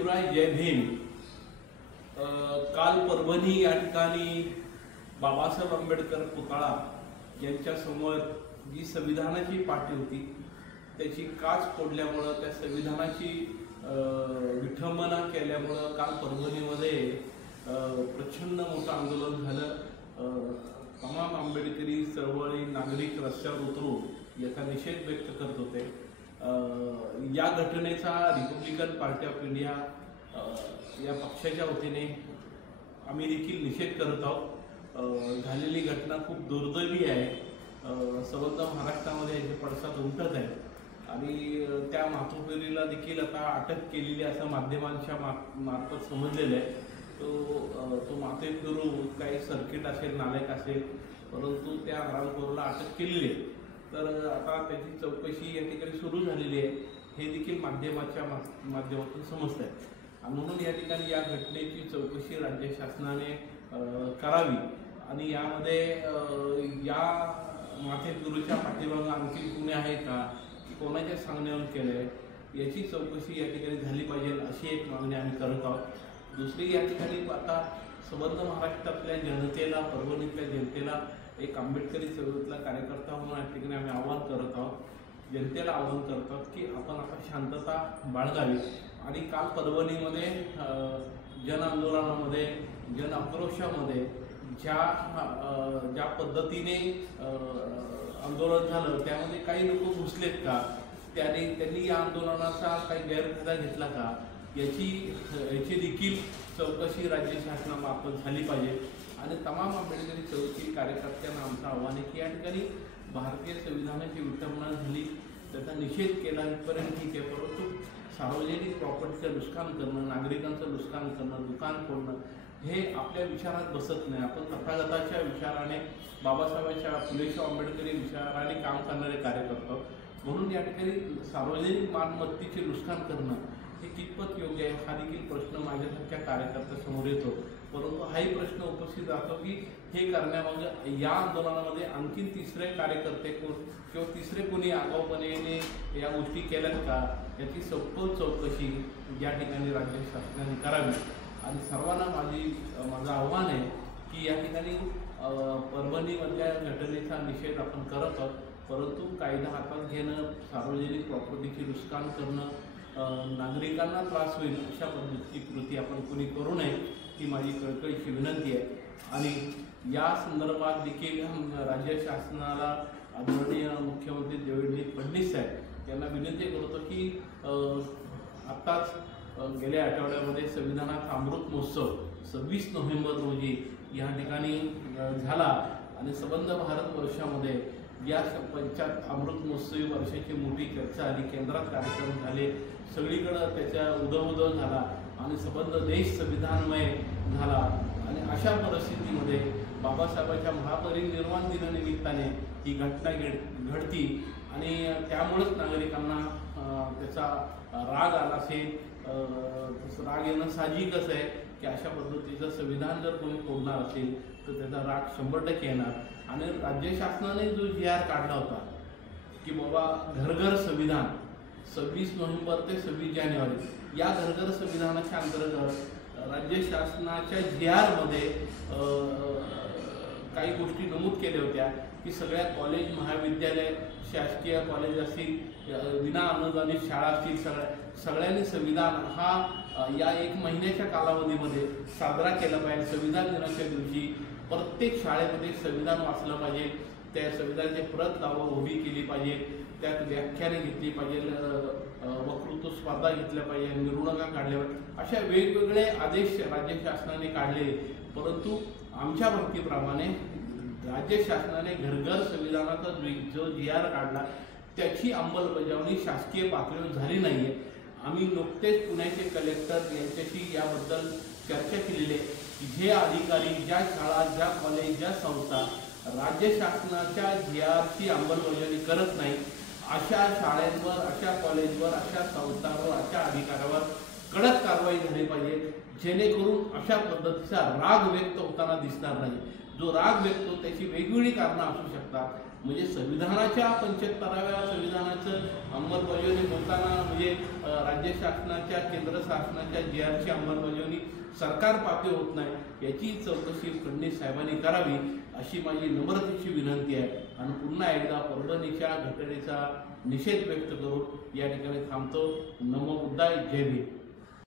शिवराय जय भीम। काल परभणी या ठिकाणी बाबासाहेब आंबेडकर पुतळा यांच्या समोर जी संविधानाची पाटी होती त्याची काच फोडल्यामुळं, त्या संविधानाची विठंबना केल्यामुळं काल परभणीमध्ये प्रचंड मोठं आंदोलन झालं। तमाम आंबेडकरी चळवळी नागरिक रस्त्यावर उतरून याचा निषेध व्यक्त करत होते। या घटनेचा रिपब्लिकन पार्टी ऑफ इंडिया या पक्षाच्या वतीने आम्ही देखील निषेध करत आहोत। झालेली घटना खूप दुर्दैवी आहे। संबंध महाराष्ट्रामध्ये याचे पडसाद उमटत आहेत आणि त्या मातोश्रीला देखील आता अटक केलेली असं माध्यमांच्या मार्फत समजलेलं आहे। तो मातेफिरू काही सर्किट असेल, नालायक असेल, परंतु त्या हरामखोराला अटक केलेली आहे। तर आता त्याची चौकशी या ठिकाणी सुरू झालेली आहे, हे देखील माध्यमाच्या माध्यमातून समजत आहे। म्हणून या ठिकाणी या घटनेची चौकशी राज्य शासनाने करावी आणि यामध्ये या माथेफिरूच्या पाठीमागे आणखी कुणी आहे का, कोणाच्या सांगण्यावर केलंय, याची चौकशी या ठिकाणी झाली पाहिजे अशी एक मागणी आम्ही करत आहोत। दुसरी या ठिकाणी आता संबंध महाराष्ट्रातल्या जनतेला, परभणीतल्या जनतेला एक आंबेडकरी चळवळीतला कार्यकर्ता म्हणून या ठिकाणी आम्ही आवाहन करत आहोत, जनतेला आवाहन करत आहोत की आपण आता शांतता बाळगावी। आणि काल परभणीमध्ये जन आंदोलनामध्ये, जन आक्रोशामध्ये ज्या पद्धतीने आंदोलन झालं त्यामध्ये काही लोक घुसलेत का, त्यांनी या आंदोलनाचा काही गैरफायदा घेतला का, याची देखील चौकशी राज्य शासनामार्फत झाली पाहिजे। आणि तमाम आंबेडकरी चळवळी कार्यकर्त्यांना आमचं आव्हान आहे की या ठिकाणी भारतीय संविधानाची विटंबना झाली, त्याचा निषेध केला इथपर्यंत ठीक आहे, परंतु सार्वजनिक प्रॉपर्टीचं नुकसान करणं, नागरिकांचं नुकसान करणं, दुकान फोडणं हे आपल्या विचारात बसत नाही। आपण तथागताच्या विचाराने, बाबासाहेबांच्या, फुलेशाह आंबेडकरी विचाराने काम करणारे कार्यकर्ते, म्हणून या ठिकाणी सार्वजनिक मालमत्तेचे नुकसान करणं हे कितपत योग्य आहे हा देखील प्रश्न माझ्यासारख्या कार्यकर्त्यासमोर येतो। परंतु हाही प्रश्न उपस्थित राहतो की हे करण्यामागे या आंदोलनामध्ये आणखी तिसरे कार्यकर्ते किंवा तिसरे कोणी आगाऊपणे या गोष्टी केल्यात का, याची सखोल चौकशी या ठिकाणी राज्य शासनाने करावी। आणि सर्वांना माझं आव्हान आहे की या ठिकाणी परभणीमधल्या घटनेचा निषेध आपण करत आहोत, परंतु कायदा हातात घेणं, सार्वजनिक प्रॉपर्टीचे नुकसान करणं, नागरिकांना त्रास होईल अशा पद्धतीची कृती आपण कोणी करू नये ही माझी कळकळीची विनंती आहे। आणि या संदर्भात देखील राज्य शासनाला आदरणीय मुख्यमंत्री देवेंद्र फडणवीस साहेब यांना विनंती करतो की आत्ताच गेल्या आठवड्यामध्ये संविधानाचा अमृत महोत्सव 26 नोव्हेंबर रोजी या ठिकाणी झाला आणि संबंध भारतवर्षामध्ये या अमृत महोत्सवी वर्षाची मोठी चर्चा आली, केंद्रात कार्यक्रम झाले, सगळीकडं त्याच्या उदो झाला आणि संबंध देश संविधानमय झाला। आणि अशा परिस्थितीमध्ये बाबासाहेबांच्या महापरिनिर्वाण दिनानिमित्ताने ही घटना घडती आणि त्यामुळेच नागरिकांना त्याचा राग आला असेल। राग येणं साहजिकच आहे की अशा पद्धतीचं संविधान जर कोणी फोडणार असेल तर त्याचा राग 100% येणार। आणि राज्य शासनाने जो GR काढला होता की बाबा घर संविधान 26 नोव्हेंबर ते 26 जानेवारी या घर संविधानाच्या अंतर्गत राज्य शासनाच्या GR मध्ये काही गोष्टी नमूद केल्या होत्या की सगळ्या कॉलेज, महाविद्यालय, शासकीय कॉलेज असतील, विना अनुदानित शाळा असतील, सगळ्यांनी संविधान हा या 1 महिन्याच्या कालावधीमध्ये साजरा केला पाहिजे। संविधान दिनाच्या दिवशी प्रत्येक शाळेमध्ये संविधान वाचलं पाहिजे, त्या संविधानाची प्रत उभी केली पाहिजे, त्यात व्याख्याने घेतली पाहिजे, वक्तृत्व स्पर्धा घेतल्या पाहिजे, मिरवणुका काढल्या पाहिजे, अशा वेगवेगळे आदेश राज्य शासनाने काढले। परंतु आमच्या माहितीप्रमाणे राज्य शासनाने घर संविधानाचा जो GR काढला त्याची अंमलबजावणी शासकीय पातळीवर झाली नाहीये। आम्ही नुकतेच पुण्याचे कलेक्टर यांच्याशी याबद्दल चर्चा केलेली आहे की जे अधिकारी, ज्या शाळा, ज्या कॉलेज, ज्या संस्था राज्य शासनाच्या GRची अंमलबजावणी करत नाही अशा शाळांवर, अशा कॉलेजवर, अशा संस्थांवर, अशा अधिकाऱ्यावर कडक कारवाई झाली पाहिजे, जेणेकरून अशा पद्धतीचा राग व्यक्त होताना दिसणार नाही। जो राग व्यक्त होतो त्याची वेगवेगळी कारणं असू शकतात, म्हणजे संविधानाच्या 75व्या संविधानाचं अंमलबजावणी होताना म्हणजे राज्य शासनाच्या केंद्र शासनाच्या GRची अंमलबजावणी सरकार पातळी होत नाही याची चौकशी फडणवीस साहेबांनी करावी अशी माझी नम्रतेची विनंती आहे। आणि पुन्हा एकदा परभणीच्या घटनेचा निषेध व्यक्त करून या ठिकाणी थांबतो। नमो बुद्धाय, जय भीम।